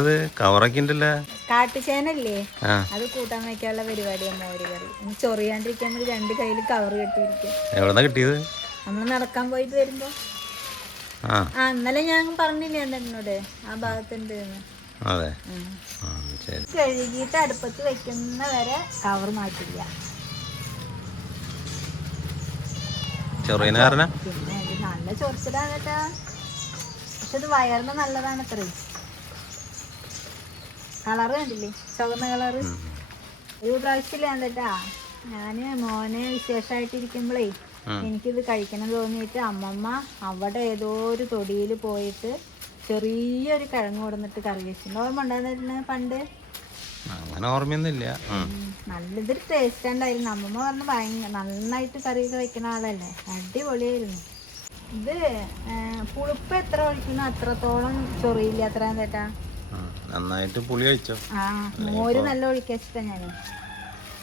അത് കവറൊക്കെ ഉണ്ടല്ലോ. കാട്ടുചേനല്ലേ, അത് കൂട്ടാൻ വയ്ക്കാനുള്ള പരിപാടിയാണ് മോര് കറി. ഇനി ചൊറിയാണ്ടിരിക്കാൻ വേണ്ടി 2 കയ്യിൽ കവർ കെട്ടിയിരിക്കും. എവിടെന്നാ കിട്ടിയത്? നമ്മൾ നടക്കാൻ പോയിട്ട് വരുമ്പോ. ഇന്നലെ ഞാൻ പറഞ്ഞില്ലേ എന്നോട് ആ ഭാഗത്തുണ്ട്. അതെ, കഴുകിയിട്ട് അടുപ്പത്ത് വെക്കുന്ന വരെ കവർ മാറ്റില്ല. ചൊറിയന കാരണം പിന്നെ ഇത് നല്ല ചൊറിച്ചിലാണ് കേട്ടാ. പക്ഷെ ഇത് വയറിന് നല്ലതാണ്. അത്രേ കളറ് കണ്ടില്ലേ, ചുവന്ന കളറ്. ഒരു പ്രാവശ്യമില്ല എന്നിട്ടാ ഞാന് മോനെ വിശേഷമായിട്ടിരിക്കുമ്പോഴേ എനിക്കിത് കഴിക്കണം തോന്നിയിട്ട് അമ്മമ്മ അവിടെ ഏതോ ഒരു തൊടിയിൽ പോയിട്ട് ചെറിയൊരു കിഴങ്ങ് കൊടുന്നിട്ട് കറി വെച്ചിട്ടുണ്ട്. ഓർമ്മ ഉണ്ടായിരുന്ന പണ്ട്? അങ്ങനെ ഓർമ്മയൊന്നുമില്ല. നല്ലതൊരു ടേസ്റ്റ് ഉണ്ടായിരുന്നു. അമ്മമ്മ പറഞ്ഞ് നന്നായിട്ട് കറിയൊക്കെ വെക്കുന്ന ആളല്ലേ, അടിപൊളിയായിരുന്നു. ഇത് പുളിപ്പ് എത്ര ഒഴിക്കുന്നു അത്രത്തോളം ചൊറിയില്ല. അത്ര കേട്ടാ നന്നായിട്ട് പുളി കഴിച്ചോ? മോര് നല്ല ഒഴിക്കാച്ചിട്ടാ ഞാൻ.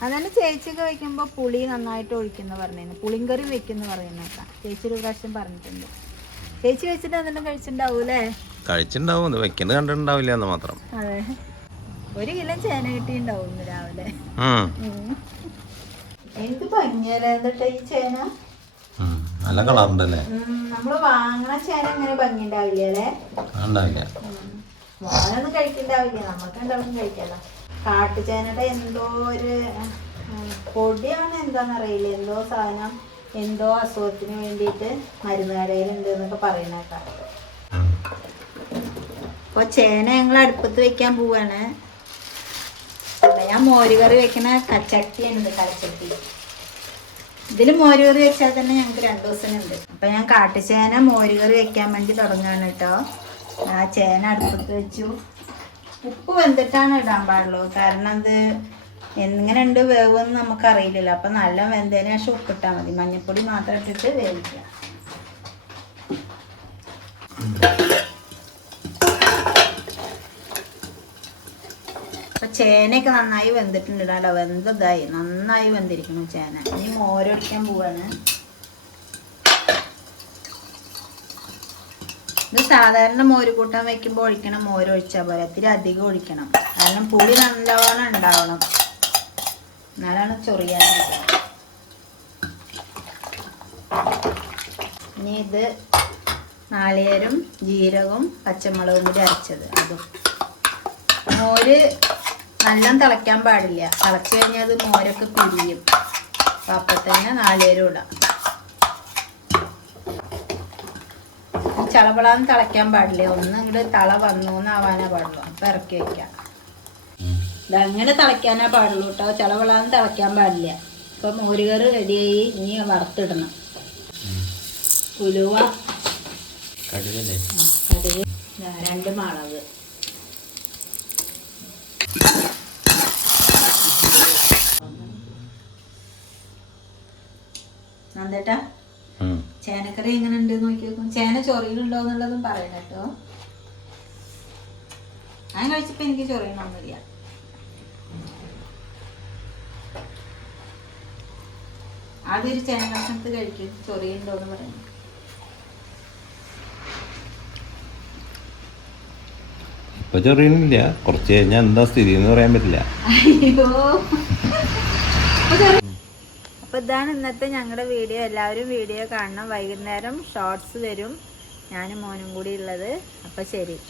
അതന്നെ ചേച്ചിക്ക് വയ്ക്കുമ്പോ പുളി നന്നായിട്ട് ഒഴിക്കുന്ന പറഞ്ഞിരുന്നു. പുളിങ്കറി വെക്കുന്ന പറയുന്നേക്കാം. ചേച്ചി ഒരു പ്രാവശ്യം പറഞ്ഞിട്ടുണ്ട്. ചേച്ചി വെച്ചിട്ട് എന്തെങ്കിലും കഴിച്ചിട്ടുണ്ടാവൂലേ? കഴിച്ചിട്ടുണ്ടാവും, വെക്കുന്നത് കണ്ടിട്ടുണ്ടാവില്ല എന്ന് മാത്രം. അതെ, 1 കിലോ ചേന കിട്ടിണ്ടാവും ഇന്ന് രാവിലെ. എനിക്ക് ഭംഗിയല്ലേ എന്നിട്ട് ഈ ചേന? നല്ല കളറുണ്ടല്ലേ. നമ്മള് വാങ്ങണ ചേന ഇങ്ങനെ ഭംഗി ഉണ്ടാവില്ലേ? മോനൊന്നും കഴിക്കണ്ടാവില്ല, നമുക്ക് എന്തായാലും കഴിക്കാലോ. കാട്ടുചേനയുടെ എന്തോ ഒരു പൊടിയാണ്, എന്താണെന്നറിയില്ല. എന്തോ സാധനം എന്തോ അസുഖത്തിന് വേണ്ടിയിട്ട് മരുന്ന് കടയിലുണ്ട് എന്നൊക്കെ പറയുന്നേക്കാം. അപ്പോൾ ചേന ഞങ്ങൾ അടുപ്പത്ത് വെക്കാൻ പോവാണ്. ഞാൻ മോര് കറി വെക്കണ കച്ചട്ടിയുണ്ട്, കടച്ചട്ടി. ഇതിൽ മോര് കറി വെച്ചാൽ തന്നെ ഞങ്ങൾക്ക് 2 ദിവസമുണ്ട്. അപ്പം ഞാൻ കാട്ടുചേന മോര് കറി വെക്കാൻ വേണ്ടി തുടങ്ങുകയാണ് കേട്ടോ. ആ ചേന അടുപ്പത്ത് വെച്ചു. ഉപ്പ് വെന്തിട്ടാണ് ഇടാൻ പാടുള്ളൂ, കാരണം അത് എങ്ങനെ ഉണ്ട് വേവെന്ന് നമുക്കറിയില്ലല്ലോ. അപ്പം നല്ല വെന്തതിന് ശേഷം ഉപ്പിട്ടാൽ മതി. മഞ്ഞൾപ്പൊടി മാത്രം ഇട്ടിട്ട് വേവിക്കുക. അപ്പം ചേനയൊക്കെ നന്നായി വെന്തിട്ടുണ്ട് കേട്ടോ. വെന്തതായി, നന്നായി വെന്തിരിക്കുന്നു ചേന. ഇനി മോരൊഴിക്കാൻ പോവാണ്. ഇത് സാധാരണ മോര് കൂട്ടാൻ വെക്കുമ്പോൾ ഒഴിക്കണ മോര് ഒഴിച്ചാൽ പോലെ ഇത്തിരി അധികം ഒഴിക്കണം. കാരണം പുളി നല്ലവണ്ണം ഉണ്ടാവണം, എന്നാലാണ് ചൊറിയാൻ. ഇനി ഇത് നാളികേരം, ജീരകവും പച്ചമുളകും കൂടി അരച്ചത്, അതും. മോര് നല്ല തിളയ്ക്കാൻ പാടില്ല. തിളച്ച് കഴിഞ്ഞാൽ അത് മോരൊക്കെ കുരിയും. അപ്പം തന്നെ നാളികേരം ഇടാം. ചളവളാന്ന് തിളയ്ക്കാൻ പാടില്ല. ഒന്ന് ഇങ്ങോട്ട് തള വന്നു എന്നാവാനാ പാടുള്ളൂ. അപ്പം ഇറക്കി വയ്ക്കാം. ഇതങ്ങനെ തിളയ്ക്കാനാ പാടുള്ളൂ കേട്ടോ, ചളവളാന്ന് തിളയ്ക്കാൻ പാടില്ല. ഇപ്പം മോരുകറി റെഡിയായി. ഇനി വറുത്തിടണം. ഉലുവ, കടുക്, 2 മുളക്. നന്ദേട്ടാ, ചേനക്കറി എങ്ങനെ ഉണ്ട് നോക്കി നോക്കും. ചേന ചൊറിയുന്നുണ്ടോ എന്നുള്ളതും പറയണം കേട്ടോ. ഞാൻ കഴിച്ചപ്പോ എനിക്ക് ചൊറിയണമൊന്നുമില്ല. ആദ്യം ചേന കഷ്ണത്ത് കഴിക്കും, ചൊറിയുണ്ടോ എന്ന് പറയുന്നു. ഇപ്പൊ ചൊറിയുന്നില്ല, കുറച്ച് കഴിഞ്ഞാൽ എന്താ സ്ഥിതി എന്ന് പറയാൻ പറ്റില്ല. അപ്പോൾ ഇതാണ് ഇന്നത്തെ ഞങ്ങളുടെ വീഡിയോ. എല്ലാവരും വീഡിയോ കാണണം. വൈകുന്നേരം ഷോർട്സ് വരും, ഞാനും മോനും കൂടി ഉള്ളത്. അപ്പോൾ ശരി.